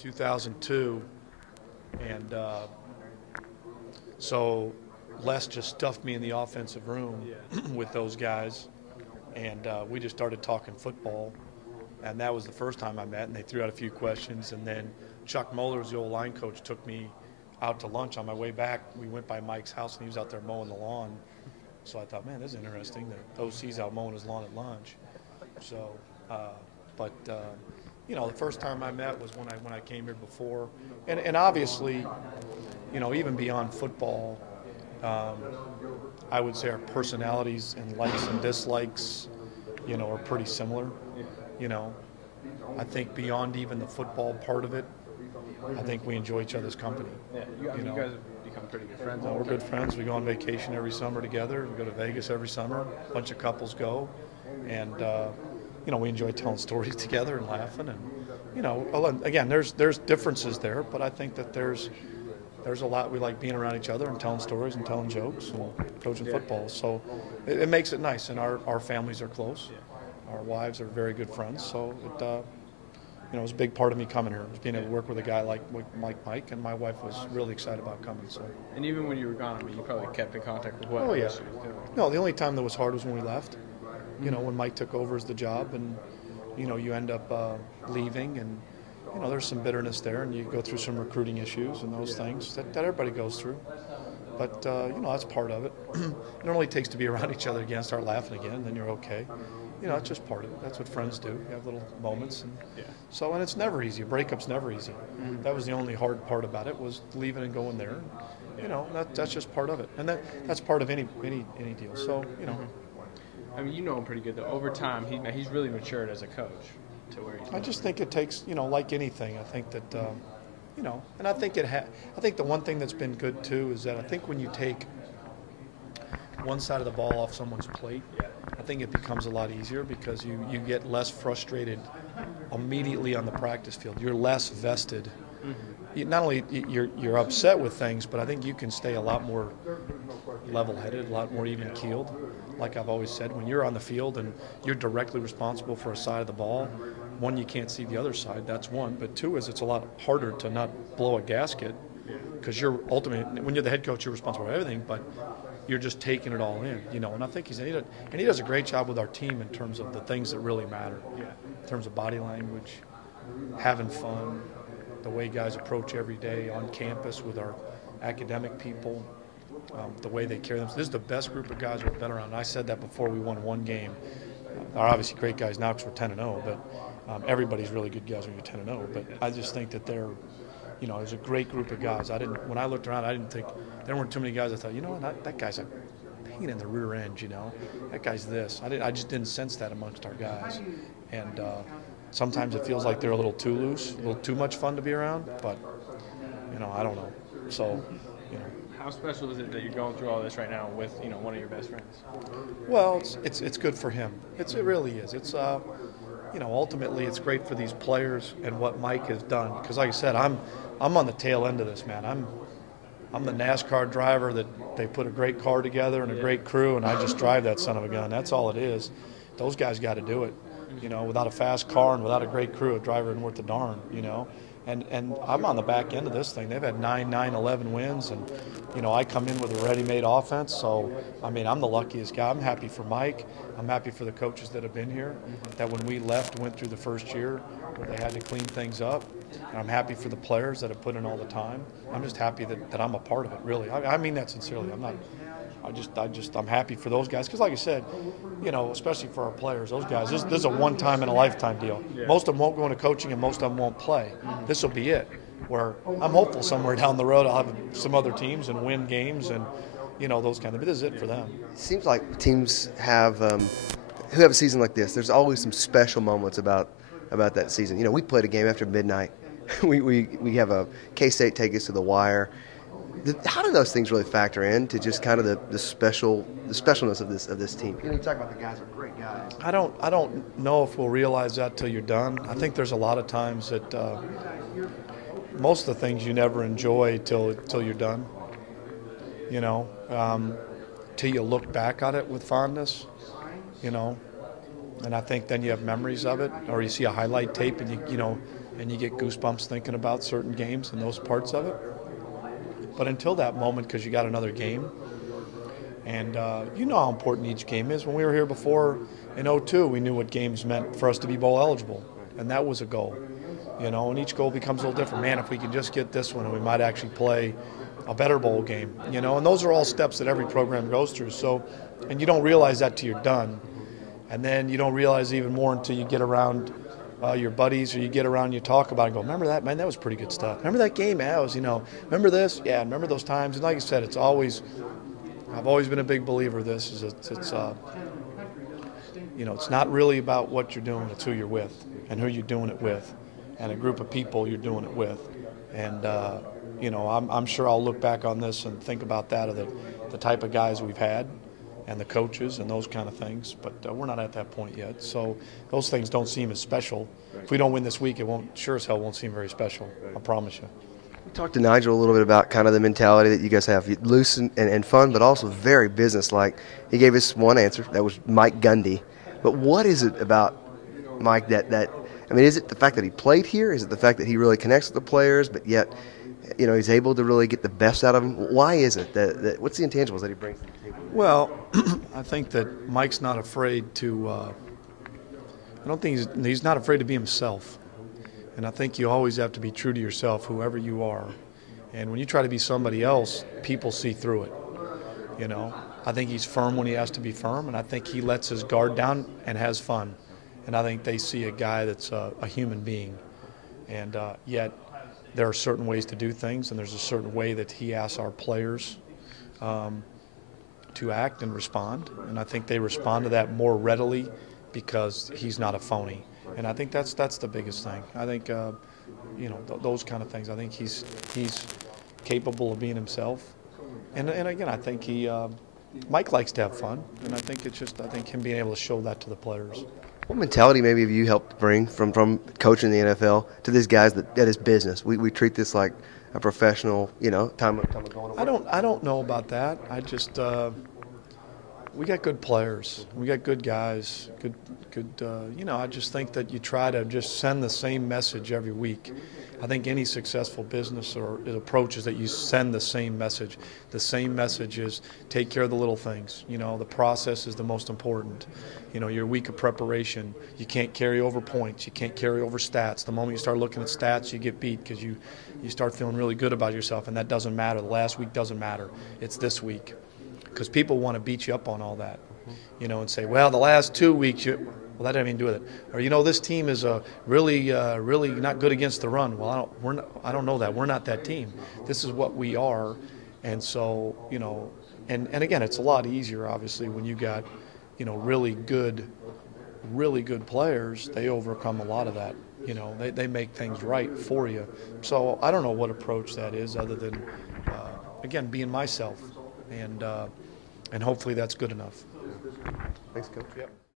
2002, and so Les just stuffed me in the offensive room with those guys, and we just started talking football, and that was the first time I met, and they threw out a few questions, and then Chuck Mullers, the old line coach, took me out to lunch. On my way back, we went by Mike's house, and he was out there mowing the lawn. So I thought, man, this is interesting. The OC's out mowing his lawn at lunch. So, you know, the first time I met was when I came here before. And obviously, you know, even beyond football, I would say our personalities and likes and dislikes, you know, are pretty similar. You know, I think beyond even the football part of it, I think we enjoy each other's company. Yeah, you know, guys have become pretty good friends. We're good friends. We go on vacation every summer together. We go to Vegas every summer. A bunch of couples go, and you know, we enjoy telling stories together and laughing. And you know, again, there's differences there, but I think that there's a lot we like being around each other and telling stories and telling jokes and coaching football. So it makes it nice, and our families are close. Our wives are very good friends, so it, you know, it was a big part of me coming here, was being able to work with a guy like Mike, and my wife was really excited about coming. So. And even when you were gone, I mean, you probably kept in contact with what? Oh, yeah. No, the only time that was hard was when we left. You know, when Mike took over as the job, and, you know, you end up leaving, and, you know, there's some bitterness there, and you go through some recruiting issues and those things that everybody goes through. But, you know, that's part of it. It only takes to be around each other again, start laughing again, then you're okay. You know, it's just part of it. That's what friends do. You have little moments. And so, and it's never easy. A breakup's never easy. That was the only hard part about it, was leaving and going there. You know, that's just part of it. And that's part of any deal. So, you know. I mean, you know him pretty good, though. Over time, he's really matured as a coach to where he's. I just think it takes, you know, like anything. I think that, you know, and I think I think the one thing that's been good too is that I think when you take one side of the ball off someone's plate, I think it becomes a lot easier, because you get less frustrated immediately on the practice field. You're less vested. Not only you're upset with things, but I think you can stay a lot more level-headed, a lot more even-keeled. Like I've always said, when you're on the field and you're directly responsible for a side of the ball, one, you can't see the other side. That's one. But two is it's a lot harder to not blow a gasket, because you're ultimately, when you're the head coach, you're responsible for everything, but you're just taking it all in, you know. And I think he does a great job with our team in terms of the things that really matter, in terms of body language, having fun, the way guys approach every day on campus with our academic people, the way they carry themselves. This is the best group of guys we've been around. And I said that before we won one game. They're obviously great guys now because we're 10-0, but everybody's really good guys when you're 10-0. But I just think that they're, you know, there's a great group of guys. When I looked around, I didn't think there weren't too many guys. I thought, you know what, that guy's a pain in the rear end. You know, that guy's this. I just didn't sense that amongst our guys, and sometimes it feels like they're a little too loose, a little too much fun to be around. But you know, I don't know. So, you know. How special is it that you're going through all this right now with, you know, one of your best friends? Well, it's good for him. It really is. It's you know, ultimately it's great for these players and what Mike has done. Because like I said, I'm on the tail end of this, man. I'm the NASCAR driver that they put a great car together and a great crew, and I just drive that son of a gun. That's all it is. Those guys got to do it. You know, without a fast car and without a great crew, a driver isn't worth a darn, you know. And I'm on the back end of this thing. They've had 11 wins, and, you know, I come in with a ready-made offense. So, I mean, I'm the luckiest guy. I'm happy for Mike. I'm happy for the coaches that have been here, that when we left, went through the first year where they had to clean things up. And I'm happy for the players that have put in all the time. I'm just happy that I'm a part of it, really. I mean that sincerely. I'm happy for those guys, because like I said, you know, especially for our players, those guys, this is a one-time in a lifetime deal. Most of them won't go into coaching, and most of them won't play. This will be it, where I'm hopeful somewhere down the road I'll have some other teams and win games and, you know, those kind of, but this is it for them. It seems like teams have, who have a season like this, there's always some special moments about that season. You know, we played a game after midnight. we have a K-State take us to the wire. How do those things really factor in to just kind of the specialness of this team? You know, you talk about the guys are great guys. I don't know if we'll realize that till you're done. I think there's a lot of times that most of the things you never enjoy till you're done. You know, till you look back on it with fondness. You know, and I think then you have memories of it, or you see a highlight tape and you know, and you get goosebumps thinking about certain games and those parts of it. But until that moment, because you got another game, and you know how important each game is. When we were here before in 2002, we knew what games meant for us to be bowl eligible, and that was a goal. You know, and each goal becomes a little different. Man, if we can just get this one, we might actually play a better bowl game. You know, and those are all steps that every program goes through. So, and you don't realize that till you're done, and then you don't realize even more until you get around your buddies, or you get around, you talk about it and go, remember that? Man, that was pretty good stuff. Remember that game? Yeah, it was, you know, remember this? Yeah, remember those times? And like I said, it's always, I've always been a big believer of this, is it's you know, it's not really about what you're doing, it's who you're with and who you're doing it with and a group of people you're doing it with. And, you know, I'm sure I'll look back on this and think about that, of the type of guys we've had and the coaches and those kind of things, but we're not at that point yet. So those things don't seem as special. If we don't win this week, it won't, sure as hell won't seem very special, I promise you. We talked to Nigel a little bit about kind of the mentality that you guys have, loose and fun, but also very business-like. He gave us one answer, that was Mike Gundy. But what is it about Mike that I mean, is it the fact that he played here? Is it the fact that he really connects with the players, but yet, you know, he's able to really get the best out of them? Why is it that what's the intangibles that he brings to the table? Well, I think that Mike's not afraid to, I don't think he's not afraid to be himself. And I think you always have to be true to yourself, whoever you are. And when you try to be somebody else, people see through it, you know. I think he's firm when he has to be firm, and I think he lets his guard down and has fun. And I think they see a guy that's a human being. And yet there are certain ways to do things, and there's a certain way that he asks our players to act and respond. And I think they respond to that more readily because he's not a phony. And I think that's the biggest thing. I think, you know, those kind of things. I think he's capable of being himself. And again, I think Mike likes to have fun, and I think it's just, I think him being able to show that to the players. What mentality maybe have you helped bring from coaching the NFL to these guys that is business? We treat this like a professional, you know, time of going to work. I don't know about that. I just we got good players. We got good guys. Good. You know, I just think that you try to just send the same message every week. I think any successful business or approach is that you send the same message. The same message is take care of the little things. You know, the process is the most important. You know, your week of preparation, you can't carry over points. You can't carry over stats. The moment you start looking at stats, you get beat because you start feeling really good about yourself, and that doesn't matter. The last week doesn't matter. It's this week. Because people want to beat you up on all that, you know, and say, well, the last 2 weeks, well, that doesn't even do with it. Or, you know, this team is really not good against the run. Well, I don't know that. We're not that team. This is what we are. And so, you know, and again, it's a lot easier, obviously, when you got, you know, really good players. They overcome a lot of that. You know, they make things right for you. So I don't know what approach that is, other than, again, being myself. And hopefully that's good enough. Thanks, Coach. Yep.